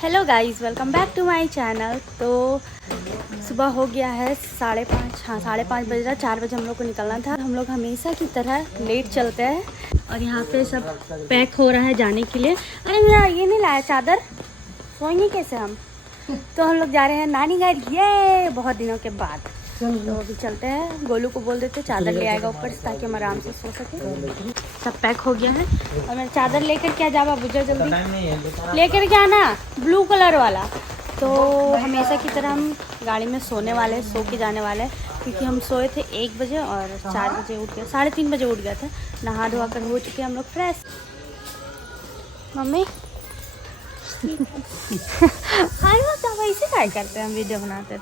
Hello guys, welcome back to my channel. तो सुबह हो गया है 5:30। हाँ, 5:30 बज रहा। 4 बजे हम लोग को निकलना था। हम लोग हमेशा की तरह लेट चलते हैं और यहाँ पे सब पैक हो रहा है जाने के लिए। अरे मेरा ये नहीं लाया चादर, सोएंगे कैसे हम। तो हम लोग जा रहे हैं नानी घर, ये बहुत दिनों के बाद। तो अभी चलते हैं। गोलू को बोल देते चादर ले आएगा ऊपर से, ताकि हम आराम से सो सके। सब पैक हो गया है और मैं चादर लेकर क्या जावा बुझा, जल्दी लेकर के आना, ब्लू कलर वाला। तो हमेशा की तरह हम गाड़ी में सोने वाले, सो के जाने वाले, क्योंकि हम सोए थे 1 बजे और 4 बजे उठ गए, 3:30 बजे उठ गए थे। नहा धोआ कर हो चुके हम लोग फ्रेश। मम्मी हाय वो ऐसे क्या करते हैं हम वीडियो बनाते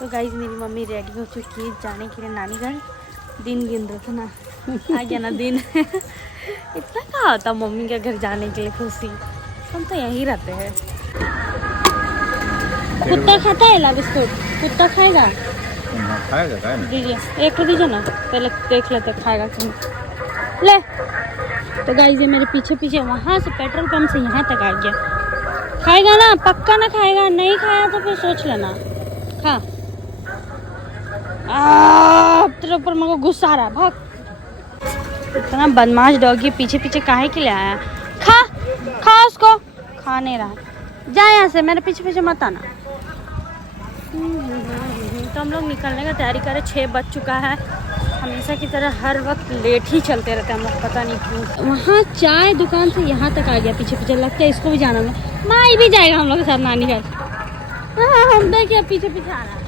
तो गाइज मेरी मम्मी रेडी हो चुकी है जाने के लिए नानी घर। दिन गिन रहे थे ना, आ गया ना दिन। इतना कहाँ होता मम्मी के घर जाने के लिए खुशी, हम तो यहीं रहते हैं। कुत्ता खाता है ला बिस्कुट, कुत्ता खाएगा? खाएगा दीजिए, एक तो दीजिए ना, पहले देख लेते खाएगा कि नहीं। ले। तो गाइज ये मेरे पीछे पीछे वहाँ से पेट्रोल पंप से यहाँ तक आ गया। खाएगा ना, पक्का ना खाएगा, नहीं खाया तो फिर सोच लेना। खा। तेरे ऊपर मेरे को गुस्सा आ रहा है, भाग। इतना बदमाश डॉगी पीछे पीछे काहे के लिए आया। खा खा उसको, खा नहीं रहा। जा यहाँ से, मेरे पीछे पीछे मत आना। तो हम लोग निकलने का तैयारी करें, 6 बज चुका है। हमेशा की तरह हर वक्त लेट ही चलते रहते हैं हम लोग, पता नहीं क्यों। वहाँ चाय दुकान से यहाँ तक आ गया पीछे पीछे, लगता है इसको भी जाना है। माई भी जाएगा हम लोग के साथ नानी घर। हाँ, हम देखिए पीछे पीछे आ रहा है।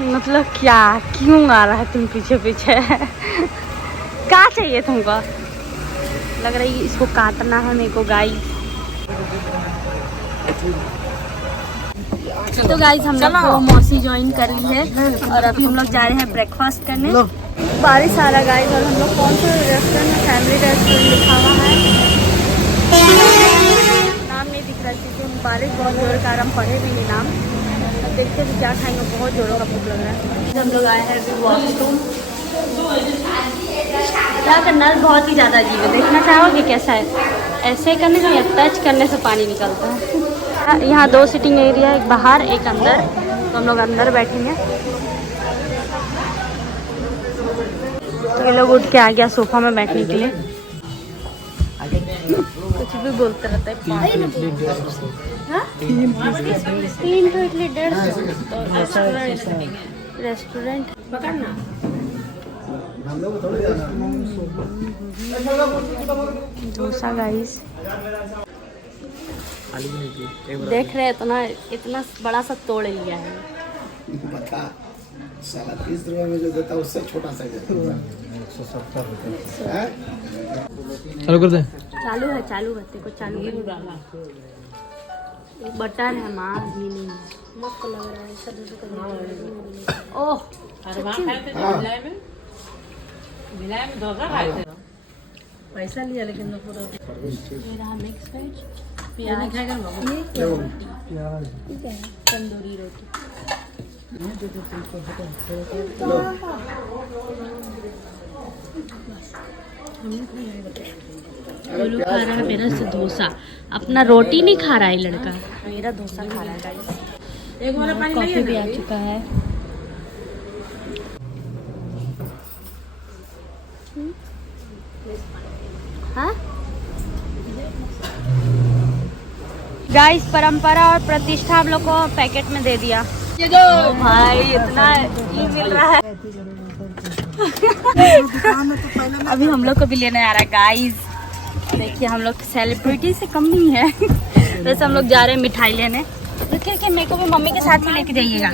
मतलब क्या, क्यों आ रहा है तुम पीछे पीछे? क्या चाहिए तुमको? लग रहा है इसको काटना है मेरे को गाइस। तो गाइस हम लोग को मौसी ज्वाइन कर ली है और अभी हम लोग जा रहे हैं ब्रेकफास्ट करने। बारिश आ रहा गाइस, और हम लोग कौन सा रेस्टोरेंट में, फैमिली रेस्टोरेंट लिखा हुआ है, नाम नहीं दिख रहा क्योंकि बारिश बहुत जोर का, हम पढ़े भी नहीं नाम। अब देखते हैं क्या खाएंगे, बहुत जोरों का भूख लग रहा है। हम लोग आए हैं अभी वॉशरूम। यहाँ का नल बहुत ही ज़्यादा अजीब है, देखना चाहोगे कैसा है? ऐसे करने से या टच करने से पानी निकलता है। यहाँ 2 सिटिंग एरिया, एक बाहर एक अंदर। तो हम लोग अंदर बैठेंगे। ये लोग उठ के आ गया सोफा में बैठने के लिए, कुछ भी बोलते रहते हैं। 3 तो इडली 150 रेस्टोरेंट। डोसा गाइस देख रहे हैं, इतना बड़ा सा तोड़ लिया है। बता साला 30 रुपए में जो देता उससे छोटा सा देता। 170 रुपए। चालू कर दे। चालू है तेरे को चालू कर। बटर है माँ, घी नहीं है। मस्त लग रहा है सब। ओह पैसा लिया लेकिन पूरा। ये रहा मिक्स वेज, प्याज खाएगा तंदूरी रोटी। गोलू खा रहा है मेरा से डोसा, अपना रोटी नहीं खा रहा है लड़का, मेरा डोसा खा रहा है गाइस। कॉफी भी आ चुका है। हाँ गाइस, परंपरा और प्रतिष्ठा हम लोग को पैकेट में दे दिया। ये दो भाई, इतना ही मिल रहा है। अभी हम लोग को भी लेने आ रहा है गाइस। देखिए हम लोग सेलिब्रिटी से कम नहीं है। वैसे हम लोग जा रहे हैं मिठाई लेने। रुकिए कि मेरे को भी मम्मी के साथ ही लेके जाइएगा।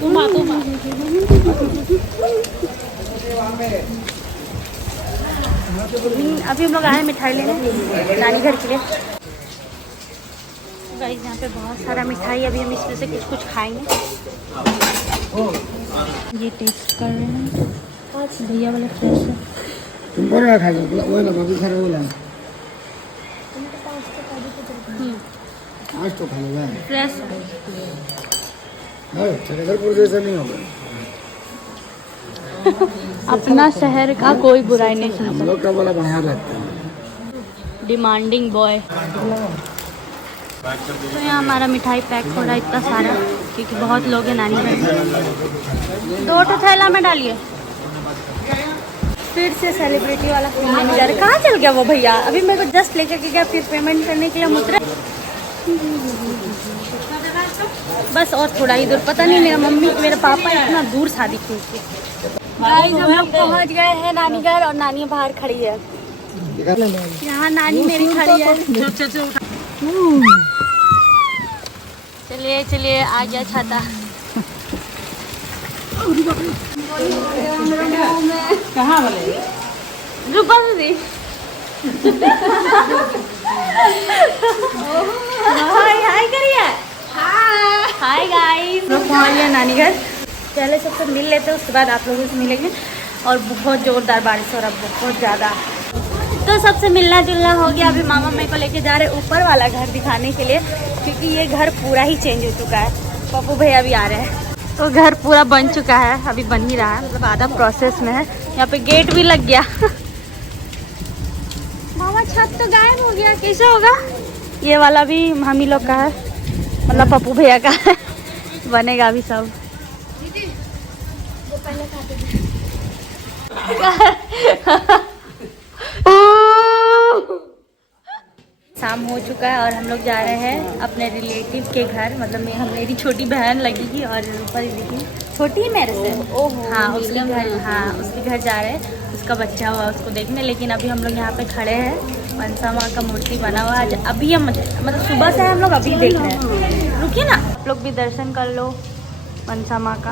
तुम अभी हम लोग आए हैं मिठाई लेने नानी घर के लिए। गाइस यहाँ पे बहुत सारा मिठाई, अभी हम इसमें से कुछ खाएंगे। ये टेस्ट कर रहे हैं भैया वाला फ्रेश है। तुम बोल रहा खाएगा वो ना बाकी सारे बोला आज तो खा लेगा फ्रेश है। छत्तीसगढ़ जैसा नहीं होगा। अपना शहर का कोई बुराई नहीं सुन हम लोग का बड़ा बढ़िया रहता है। Demanding boy. तो यहाँ हमारा मिठाई पैक हो रहा है इतना सारा, क्योंकि बहुत लोग हैं नानी घर। 2 थैला में डालिए। फिर से सेलिब्रिटी वाला फीलिंग जा रहा है। कहाँ चल गया वो भैया? अभी मेरे को जस्ट लेकर के गया, फिर पेमेंट करने के लिए हम उतरे। बस और थोड़ा ही दूर, पता नहीं मेरा मम्मी मेरे पापा इतना दूर शादी की थी। गाइस हम लोग पहुँच गए हैं नानी घर, और नानी बाहर खड़ी है। यहाँ नानी मेरी खड़ी है। चलिए चलिए, आ गया छाता। कहाँ वाले? रूपा दीदी। हाय करिए। हाय गाइस, लोग पहुँच गए नानी घर। पहले सबसे मिल लेते हैं, उसके बाद आप लोगों से मिलेंगे। और बहुत जोरदार बारिश हो रहा है, बहुत ज़्यादा। तो सबसे मिलना जुलना हो गया। अभी मामा मेरे को लेके जा रहे ऊपर वाला घर दिखाने के लिए, क्योंकि ये घर पूरा ही चेंज हो चुका है। पप्पू भैया भी आ रहे हैं। तो घर पूरा बन चुका है, अभी बन ही रहा है, मतलब आधा प्रोसेस में है। यहाँ पे गेट भी लग गया। मामा छत तो गायब हो गया, कैसे होगा? ये वाला भी हम ही लोग का है, मतलब पप्पू भैया का है। बनेगा अभी सब। शाम हो चुका है और हम लोग जा रहे हैं अपने रिलेटिव के घर। मतलब मेरी छोटी बहन लगेगी और ऊपर लेकिन छोटी ही मेरे से। हाँ उसके घर जा रहे हैं। उसका बच्चा हुआ उसको देखने। लेकिन अभी हम लोग यहाँ पे खड़े हैं, मनसा माँ का मूर्ति बना हुआ है। अभी हम मतलब सुबह से हम लोग अभी देख रहे हैं। रुकिए ना, आप लोग भी दर्शन कर लो मनसा माँ का।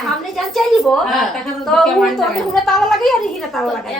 हमने जान चाहिए वो तो ताला लगे या नहीं ताला लगे।